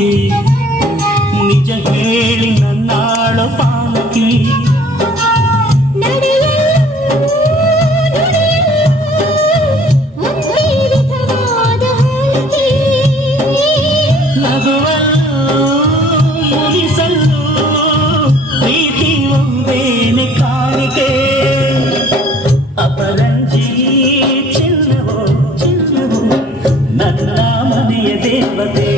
ಕಾಣಿಕೆ ನಿಜ ಹೇಳಿ ನನ್ನಾಳು ಪಾನಕಿ ನಗುವಲ್ಲೂ ಮುಗಿಸಲು ಪ್ರೀತಿ ಒಂದೇನೆ ಕಾಣಿಕೆ ಅಪರಂಜಿ ಚಿನ್ನವೋ ಚಿನ್ನವೋ ನನ್ನ ಮನೆಯ ದೇವತೆ